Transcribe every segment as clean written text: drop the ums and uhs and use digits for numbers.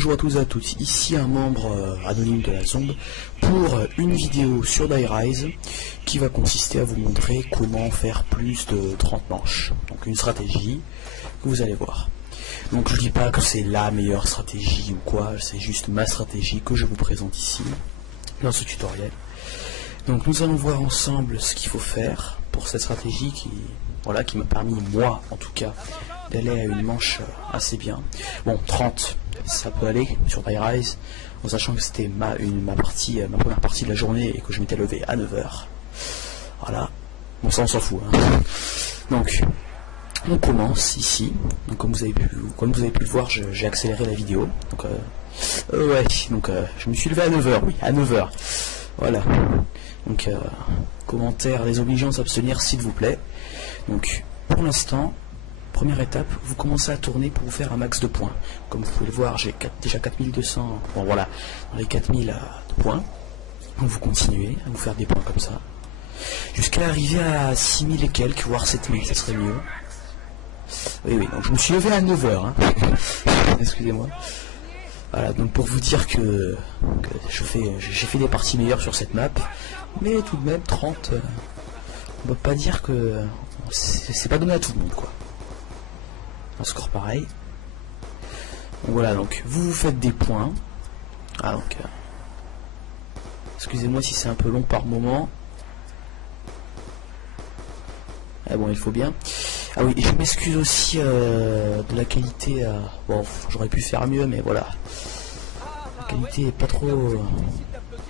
bonjour à tous et à toutes, ici un membre anonyme de la Zombe pour une vidéo sur Die Rise qui va consister à vous montrer comment faire plus de 30 manches. Donc une stratégie que vous allez voir. Donc je dis pas que c'est la meilleure stratégie ou quoi, c'est juste ma stratégie que je vous présente ici dans ce tutoriel. Donc nous allons voir ensemble ce qu'il faut faire pour cette stratégie qui m'a permis, moi en tout cas, d'aller à une manche assez bien. Bon, 30, ça peut aller sur Die Rise, en sachant que c'était ma première partie de la journée et que je m'étais levé à 9 h. Voilà, bon ça on s'en fout. Hein. Donc, on commence ici. Donc comme vous avez pu le voir, j'ai accéléré la vidéo. Donc, je me suis levé à 9 h, oui, à 9 h. Voilà. Donc, commentaire désobligeant de s'abstenir s'il vous plaît. Donc, pour l'instant, première étape, vous commencez à tourner pour vous faire un max de points. Comme vous pouvez le voir, j'ai déjà 4200, bon voilà, dans les 4000 de points. Donc vous continuez à vous faire des points comme ça. Jusqu'à arriver à 6000 et quelques, voire 7000, ça serait mieux. Oui, donc je me suis levé à 9 h. Hein. Excusez-moi. Voilà, donc pour vous dire que j'ai fait des parties meilleures sur cette map. Mais tout de même, 30, on peut pas dire que c'est pas donné à tout le monde, quoi. Un score pareil. Donc voilà, donc vous faites des points. Ah donc excusez-moi si c'est un peu long par moment. Ah bon, il faut bien. Ah oui, et je m'excuse aussi de la qualité. Bon, j'aurais pu faire mieux, mais voilà. La qualité est pas trop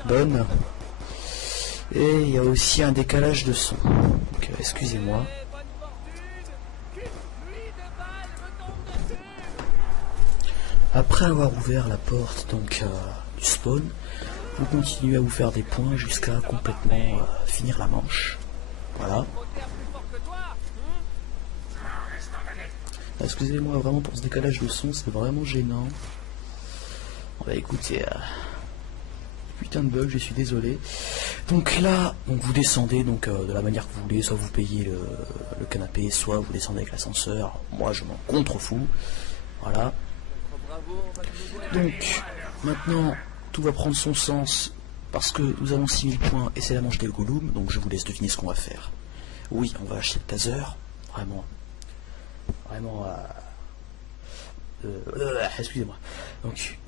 bonne. Et il y a aussi un décalage de son. Donc excusez-moi. Après avoir ouvert la porte donc du spawn, vous continuez à vous faire des points jusqu'à complètement finir la manche. Voilà. Excusez-moi vraiment pour ce décalage de son, c'est vraiment gênant. On va écouter. Putain de bug, je suis désolé. Donc là, vous descendez donc de la manière que vous voulez, soit vous payez le canapé, soit vous descendez avec l'ascenseur. Moi je m'en contrefous. Voilà. Donc maintenant tout va prendre son sens parce que nous avons 6000 points et c'est la manche des Gollum, donc je vous laisse deviner ce qu'on va faire. Oui, on va acheter le taser, vraiment excusez-moi. Donc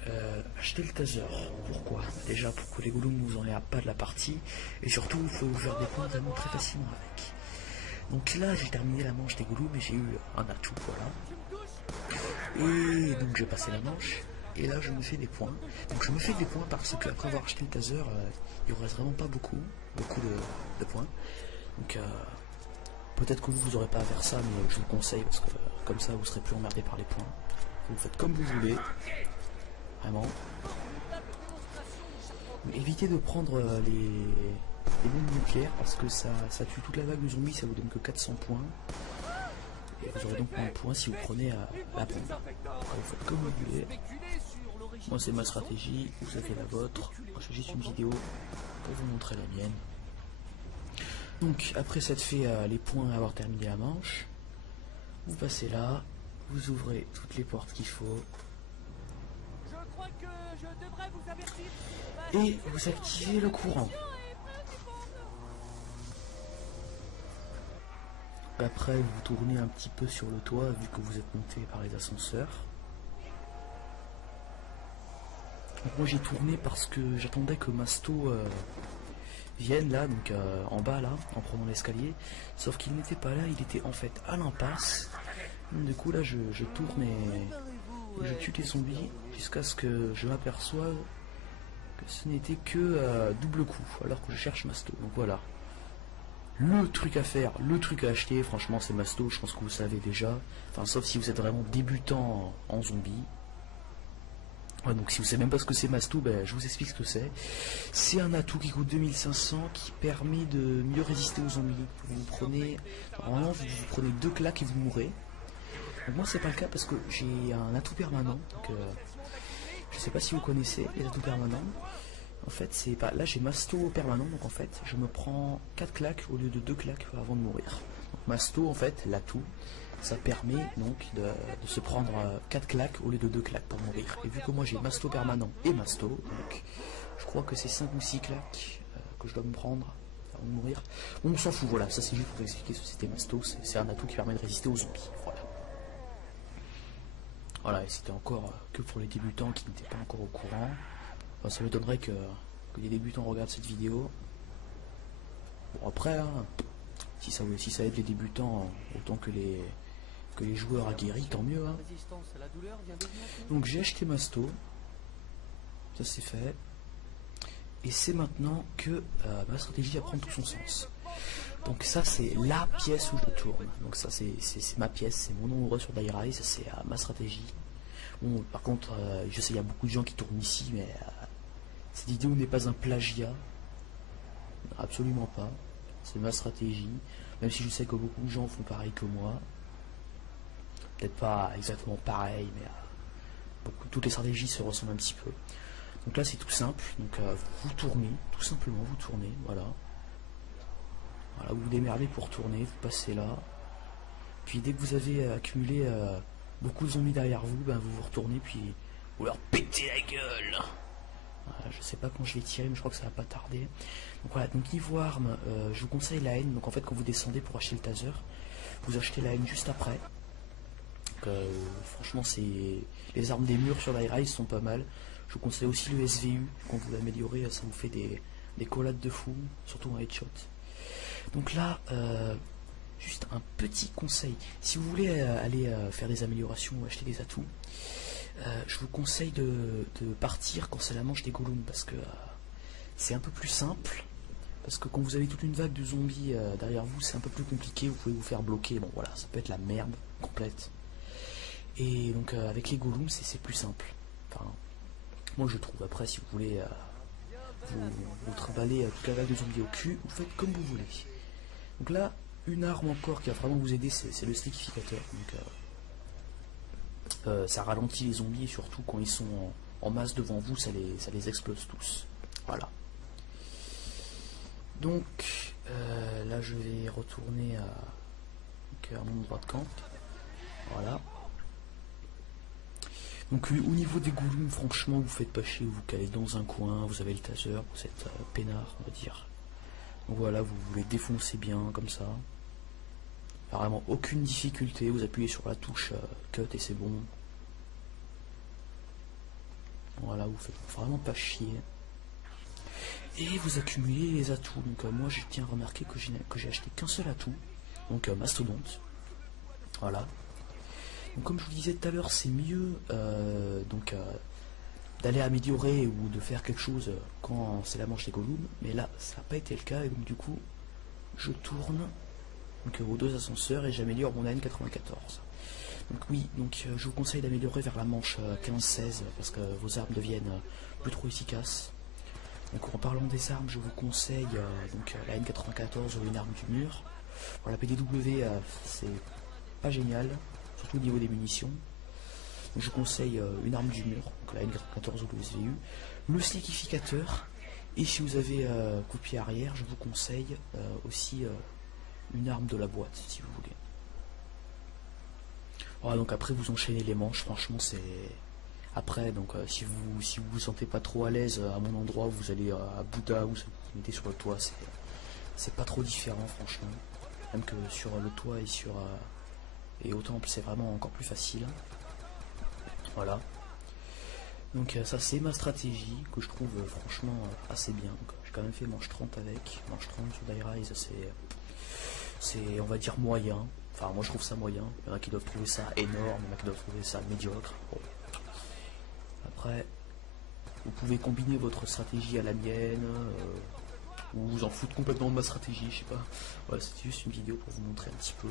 acheter le taser, pourquoi? Déjà pour que les Gollum ne vous enlèvent pas de la partie et surtout vous pouvez vous faire des points vraiment très facilement avec. Donc là j'ai terminé la manche des Gollum et j'ai eu un atout, voilà. Et donc j'ai passé la manche et là je me fais des points. Donc je me fais des points parce qu'après avoir acheté le taser, il ne reste vraiment pas beaucoup de points. Donc peut-être que vous n'aurez pas à faire ça, mais je vous le conseille parce que comme ça vous serez plus emmerdé par les points. Vous faites comme vous voulez, vraiment. Mais évitez de prendre les bombes nucléaires parce que ça tue toute la vague de zombies, ça vous donne que 400 points. Et vous aurez donc moins de points si vous prenez la bombe. Vous faites comme vous voulez. Moi c'est ma stratégie, vous avez la vôtre. Moi je fais juste une vidéo pour vous montrer la mienne. Donc après ça te fait les points à avoir terminé la manche. Vous passez là, vous ouvrez toutes les portes qu'il faut. Et vous activez le courant. Après vous tournez un petit peu sur le toit vu que vous êtes monté par les ascenseurs. Donc moi j'ai tourné parce que j'attendais que Masto vienne là, donc en bas là, en prenant l'escalier. Sauf qu'il n'était pas là, il était en fait à l'impasse. Du coup là je tourne et je tue les zombies jusqu'à ce que je m'aperçoive que ce n'était que double coup alors que je cherche Masto. Donc voilà. Le truc à faire, le truc à acheter, franchement c'est Masto, je pense que vous savez déjà. Enfin sauf si vous êtes vraiment débutant en zombie. Ouais, donc si vous savez même pas ce que c'est Masto, ben, je vous explique ce que c'est. C'est un atout qui coûte 2500 qui permet de mieux résister aux zombies. Vous prenez, normalement vous prenez 2 claques et vous mourrez. Donc moi c'est pas le cas parce que j'ai un atout permanent. Donc je sais pas si vous connaissez les atouts permanents. En fait, c'est pas. Là, j'ai masto permanent, donc en fait, je me prends 4 claques au lieu de 2 claques avant de mourir. Donc, masto, en fait, l'atout, ça permet donc de se prendre 4 claques au lieu de 2 claques pour mourir. Et vu que moi j'ai masto permanent et masto, donc je crois que c'est 5 ou 6 claques que je dois me prendre avant de mourir. Bon, on s'en fout, voilà, ça c'est juste pour expliquer ce c'était masto, c'est un atout qui permet de résister aux zombies. Voilà. Voilà, et c'était encore que pour les débutants qui n'étaient pas encore au courant. Enfin, ça m'étonnerait que les débutants regardent cette vidéo. Bon, après, hein, si ça aide les débutants autant que les joueurs aguerris, tant mieux. Hein. Donc j'ai acheté masto, ça c'est fait. Et c'est maintenant que ma stratégie va prendre tout son sens. Donc ça c'est la pièce où je tourne. Donc ça c'est ma pièce, c'est mon endroit sur Die Rise, c'est ma stratégie. Bon, par contre, je sais il y a beaucoup de gens qui tournent ici, mais cette vidéo n'est pas un plagiat. Absolument pas. C'est ma stratégie. Même si je sais que beaucoup de gens font pareil que moi. Peut-être pas exactement pareil, mais toutes les stratégies se ressemblent un petit peu. Donc là c'est tout simple. Donc vous tournez, tout simplement vous tournez, voilà. Voilà, vous vous démerdez pour tourner, vous passez là. Puis dès que vous avez accumulé beaucoup de zombies derrière vous, ben vous vous retournez puis vous leur pétez la gueule. Voilà, je sais pas quand je vais tirer, mais je crois que ça va pas tarder. Donc voilà, donc niveau arme, je vous conseille la haine. Donc en fait quand vous descendez pour acheter le taser, vous achetez la haine juste après. Franchement c'est les armes des murs sur Die Rise sont pas mal. Je vous conseille aussi le SVU, quand vous l'améliorez ça vous fait des collades de fou, surtout en headshot. Donc là juste un petit conseil, si vous voulez aller faire des améliorations ou acheter des atouts, je vous conseille de partir quand c'est la manche des golems, parce que c'est un peu plus simple, parce que quand vous avez toute une vague de zombies derrière vous c'est un peu plus compliqué, vous pouvez vous faire bloquer, bon voilà ça peut être la merde complète. Et donc avec les golems c'est plus simple, enfin moi je trouve. Après si vous voulez vous trimballer toute la vague de zombies au cul, vous faites comme vous voulez. Donc là une arme encore qui va vraiment vous aider c'est le slickificateur. Donc ça ralentit les zombies et surtout quand ils sont en masse devant vous ça les explose tous. Voilà. Donc là je vais retourner à mon endroit de camp. Voilà. Donc au niveau des golems, franchement vous faites pas chier, vous calez dans un coin, vous avez le taser, vous êtes peinard on va dire. Donc voilà, vous les défoncez bien comme ça. Vraiment aucune difficulté, vous appuyez sur la touche cut et c'est bon. Voilà, vous faites vraiment pas chier. Et vous accumulez les atouts. Donc moi je tiens à remarquer que j'ai acheté qu'un seul atout, donc mastodonte. Voilà. Donc comme je vous disais tout à l'heure, c'est mieux d'aller améliorer ou de faire quelque chose quand c'est la manche des golems, mais là ça n'a pas été le cas et donc du coup je tourne donc, aux deux ascenseurs et j'améliore mon AN94. Donc oui, donc je vous conseille d'améliorer vers la manche 15-16 parce que vos armes deviennent plus trop efficaces. Donc en parlant des armes, je vous conseille donc la N94 ou une arme du mur. Bon, la PDW c'est pas génial, surtout au niveau des munitions. Donc, je conseille une arme du mur, donc la N14 ou le SVU, le slickificateur, et si vous avez coup de pied arrière, je vous conseille aussi une arme de la boîte si vous voulez. Voilà, donc après vous enchaînez les manches, franchement c'est... Après, donc si vous sentez pas trop à l'aise à mon endroit, vous allez à Bouddha ou vous mettez sur le toit, c'est pas trop différent franchement. Même que sur le toit et au temple c'est vraiment encore plus facile. Voilà. Donc ça c'est ma stratégie que je trouve franchement assez bien. J'ai quand même fait manche 30 avec. Manche 30 sur Die Rise c'est on va dire moyen. Enfin moi je trouve ça moyen. Il y en a qui doivent trouver ça énorme, il y en a qui doivent trouver ça médiocre. Bon. Après vous pouvez combiner votre stratégie à la mienne ou vous en foutre complètement de ma stratégie, je sais pas. Voilà, c'était juste une vidéo pour vous montrer un petit peu.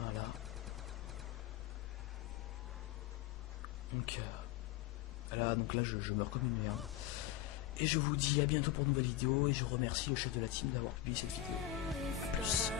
Voilà. Donc voilà, donc là je meurs comme une merde. Et je vous dis à bientôt pour une nouvelle vidéo et je remercie le chef de la team d'avoir publié cette vidéo. A plus.